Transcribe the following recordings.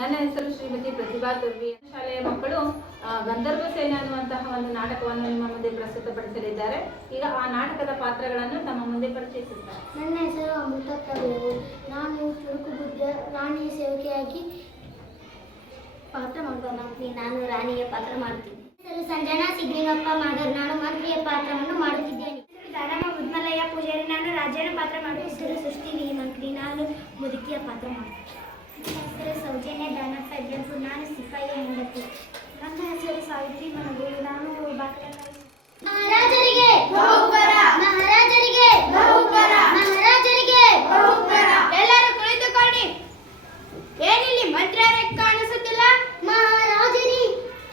ನನ್ನ ಹೆಸರು ಶ್ರೀಮತಿ ಪ್ರತಿಭಾ ತುರ್ವಿ. ಶಾಲೆಯ ಮಕ್ಕಳು ಗಂಧರ್ವ ಸೇನೆ ಅನ್ನುವಂತಹ ಒಂದು ನಾಟಕವನ್ನು ನಿಮ್ಮ ಮುಂದೆ ಪ್ರಸ್ತುತಪಡಿಸಲಿದ್ದಾರೆ. ಈಗ ಆ ನಾಟಕದ ಪಾತ್ರಗಳನ್ನು ತಮ್ಮ ಮುಂದೆ ಪರಿಚಯಿಸುತ್ತಾರೆ. ನನ್ನ ಹೆಸರು ಅಮೃತ ಕವಿಯವರು. ನಾನು ಚುರುಕು ಬುದ್ಧಿಯ ರಾಣಿಯ ಸೇವಕಿಯಾಗಿ ಪಾತ್ರ ಮಾಡ್ತೀನಿ. ನಾನು ರಾಣಿಯ ಪಾತ್ರ ಮಾಡುತ್ತಿದ್ದೆ. ಹೆಸರು ಸಂಜನಾ ಸಿದ್ಲಿಂಗಪ್ಪ ಮಾಗರ್. ನಾನು ಮಂತ್ರಿಯ ಪಾತ್ರವನ್ನು ಮಾಡುತ್ತಿದ್ದೇನೆ. ದಾನಮ್ಮ ಮುದ್ಮಲಯ್ಯ ಪೂಜಾರಿ. ನಾನು ರಾಜನ ಪಾತ್ರ ಮಾಡುತ್ತಿದ್ದರು. ಸೃಷ್ಟಿ ಮಂತ್ರಿ. ನಾನು ಮುದುಕಿಯ ಪಾತ್ರ ಮಾಡುತ್ತೇನೆ. ನನ್ನ ಹೆಸರು ಸೌಜನ್ಯ ದಾನಪ್ಪ ಹೆಗ್ಗಡ್ಪು. ನಾನು ಸಿಪಾಯಿಯ ಹೆಂಡತಿ. ನನ್ನ ಹೆಸರು ಸಾವಿತ್ರಿ ಮನಗೂರು. ನಾನು ಮಹಾರಾಜರಿಗೆ ಮಹಾರಾಜರಿಗೆ ಮಹಾರಾಜರಿಗೆ ಎಲ್ಲರೂ ಕುಳಿತುಕೊಳ್ಳಿ. ಏನಿಲ್ಲಿ ಮಂತ್ರಿಯರೇ ಕಾಣಿಸುತ್ತಿಲ್ಲ? ಮಹಾರಾಜರಿ,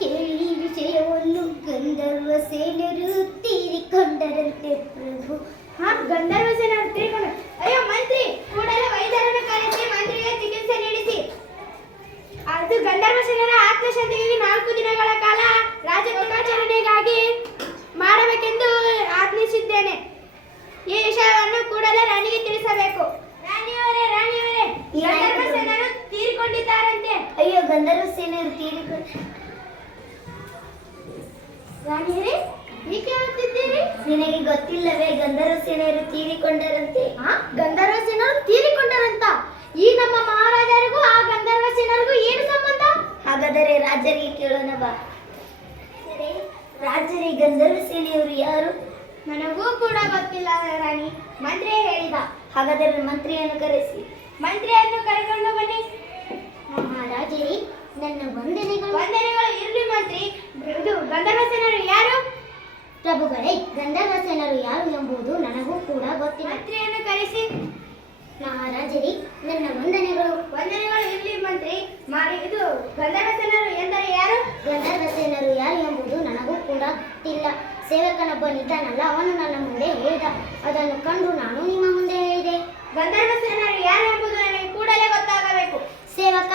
ಕೇಳಿ ವಿಷಯವನ್ನು. ಗಂಧರ್ವ ಸೇನರು ತೀರಿಕೊಂಡರಂತೆ ಪ್ರಭು. ಗಂಧರ್ವ ಸೇನರು ತೀರಿಕೊಂಡ? ಅಯ್ಯೋ ಮಂತ್ರಿ, ಕೂಡಲೇ ವೈದ್ಯರನ್ನು ಕರೆಸಿ ಮಂತ್ರಿಗೆ ಚಿಕಿತ್ಸೆ ನೀಡಿಸಿ. ಅದು ಗಂಧರ್ವ ಸೇನರ ಆತ್ಮಶಾಂತಿಗಾಗಿ 4 ದಿನಗಳ ಕಾಲ ರಾಜಕುಮಾರಾಚರಣೆಗಾಗಿ ಮಾಡಬೇಕೆಂದು ಆಜ್ಞಿಸಿದ್ದೇನೆ. ಈ ವಿಷಯವನ್ನು ಕೂಡಲೇ ರಾಣಿಗೆ ತಿಳಿಸಬೇಕು. ರಾಣಿಯವರೇ, ಗಂಧರ್ವ ಸೇನರು ತೀರಿಕೊಂಡಿದ್ದಾರಂತೆ. ಅಯ್ಯೋ, ಗಂಧರ್ವ ಸೇನರು ತೀರಿಕೊಂಡ. ರಾಣಿಯರೇ, ಏಕೆ ಹೇಳುತ್ತಿದ್ದೀರಿ? ನಿನಗೆ ಗೊತ್ತಿಲ್ಲವೇ? ಗಂಧರ್ವ ಸೇನೆಯರು ತೀರಿಕೊಂಡರಂತೆ. ಗಂಧರ್ವ ಸೇನರು ತೀರಿಕೊಂಡರಂತ? ಈ ನಮ್ಮ ಮಹಾರಾಜರಿಗೂ ಆ ಗಂಧರ್ವ ಸೇನರಿಗೂ ಏನು ಸಂಬಂಧ? ಹಾಗಾದರೆ ರಾಜರಿಗೆ ಕೇಳೋಣ ಬಾ. ರಾಜರೇ, ಗಂಧರ್ವ ಸೇನೆಯವರು ಯಾರು? ನನಗೂ ಕೂಡ ಗೊತ್ತಿಲ್ಲ ರಾಣಿ. ಮಂತ್ರಿಯೇ ಹೇಳಿದ. ಹಾಗಾದರೆ ಮಂತ್ರಿಯನ್ನು ಕರೆಸಿ. ಮಂತ್ರಿಯನ್ನು ಕರೆಕೊಂಡು ಬನ್ನಿ. ಮಹಾರಾಜರೇ, ನನ್ನ ವಂದನೆಗಳು. ವಂದನೆಗಳು ಇರಲಿ ಮಂತ್ರಿ. ಇದು ಗಂಧರ್ವ ಸೇನರು ಯಾರು? ಪ್ರಭುಗಳೇ, ಗಂಧರ್ವ ಸೇನರು ಯಾರು ಎಂಬುದು ನನಗೂ ಕೂಡ ಗೊತ್ತಿಲ್ಲ. ಮಂತ್ರಿಯನ್ನು ಕರೆಸಿ. ಮಹಾರಾಜರೇ, ನನ್ನ ವಂದನೆಗಳು. ವಂದನೆಗಳು ಇರಲಿ ಮಂತ್ರಿ. ಇದು ಗಂಧರ್ವ ಸೇನರು ಎಂದರೆ ಯಾರು? ಗಂಧರ್ವ ಸೇನರು ಯಾರು ಎಂಬುದು ನನಗೂ ಕೂಡ ಗೊತ್ತಿಲ್ಲ. ಸೇವಕನೊಬ್ಬನಿದ್ದಾನಲ್ಲ, ಅವನು ನನ್ನ ಮುಂದೆ ಹೇಳಿದ. ಅದನ್ನು ಕಂಡು ನಾನು ನಿಮ್ಮ ಮುಂದೆ ಹೇಳಿದೆ. ಗಂಧರ್ವ ಸೇನರು ಯಾರು ಎಂಬುದು ನನಗೆ ಕೂಡಲೇ ಗೊತ್ತಾಗಬೇಕು. ಸೇವಕ,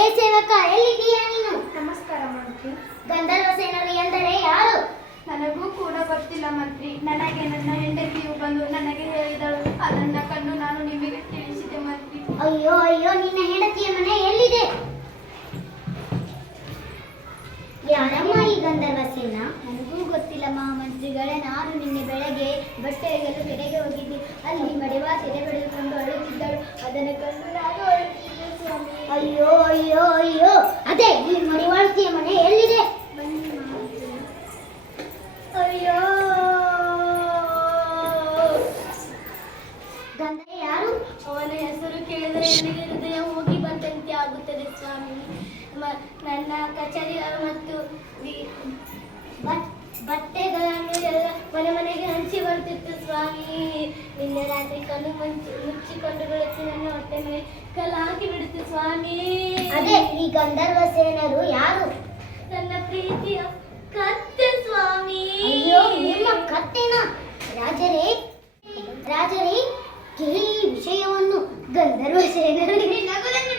ಏ ಸೇವಕ, ಎಲ್ಲಿದ್ದೀಯಾ ನೀನು? ನಮಸ್ಕಾರ ಮಂತ್ರಿ. ಗಂಧರ್ವ ಸೇನರು ಎಂದರೆ ಯಾರು? ನನಗೂ ಕೂಡ ಗೊತ್ತಿಲ್ಲ ಮಂತ್ರಿ. ನನಗೆ ನನ್ನ ಹೆಂಡತಿಯು ಬಂದು ನನಗೆ ಹೇಳಿದಳು. ಅದನ್ನ ಕಂಡು ನಾನು ನಿಮಗೆ ತಿಳಿಸಿದೆ ಮಂತ್ರಿ. ಅಯ್ಯೋ ಅಯ್ಯೋ, ನಿನ್ನ ಹೆಂಡತಿಯ ಮನೆ ಎಲ್ಲಿದೆ? ಯಾರಮ್ಮ ಈ ಗಂಧರ್ವ ಸೇನ? ನನಗೂ ಗೊತ್ತಿಲ್ಲ ಮಹಾಮಂತ್ರಿಗಳೇ. ನಾನು ನಿನ್ನೆ ಬೆಳಗ್ಗೆ ಬಟ್ಟೆ ಒಗೆಯಲು ಕೆರೆಗೆ ಹೋಗಿದ್ದೆ. ಅಲ್ಲಿ ಮಡಿವಾ ಸೆರೆ ಬೆಳೆದುಕೊಂಡು ಅಳುತ್ತಿದ್ದಳು. ಅದನ್ನು ಕಂಡು ನಾನು ಅಳುತ್ತಿದ್ದೆ ಸ್ವಾಮಿ. ಅಯ್ಯೋ ಅಯ್ಯೋ ಅಯ್ಯೋ, ಅದೇ ಈ ಮಡಿವಾಳ್ತಿಯ ಮನೆ ಎಲ್ಲಿದೆ? ಬನ್ನಿ ಮಹಾಮಂತ್ರಿ. ಅಯ್ಯೋ, ಗಂಧರ್ವ ಯಾರು? ಅವನ ಹೆಸರು ಕೇಳಿದರೆ ನನಗೆ ಹೃದಯ ಹೋಗಿ ಬಂದಂತೆ ಆಗುತ್ತದೆ ಸ್ವಾಮಿ. ನನ್ನ ಕಚೇರಿಗಳು ಮತ್ತು ಬಟ್ಟೆಗಳನ್ನು ಎಲ್ಲ ಮನೆಗೆ ಹಂಚಿ ಬರ್ತಿತ್ತು ಸ್ವಾಮಿ. ನಿನ್ನೆ ರಾತ್ರಿ ಕಣ್ಣು ಮುಚ್ಚಿಕೊಂಡು ಬೆಳಗ್ಗೆ ನನ್ನ ಹೊಟ್ಟೆ ಮೇಲೆ ಕಲ್ಲು ಹಾಕಿ ಬಿಡುತ್ತೆ ಸ್ವಾಮಿ. ಅದೇ ಈ ಗಂಧರ್ವ ಸೇನರು ಯಾರು? ನನ್ನ ಪ್ರೀತಿಯ ಕತ್ತೆ ಸ್ವಾಮಿ. ಅಯ್ಯೋ, ನಿಮ್ಮ ಕತ್ತೆನ? ರಾಜರೇ, ರಾಜರೇ, ಕೇಳಿ ಈ ವಿಷಯವನ್ನು. ಗಂಧರ್ವ ಸೇನರು ನಗುವುದನ್ನು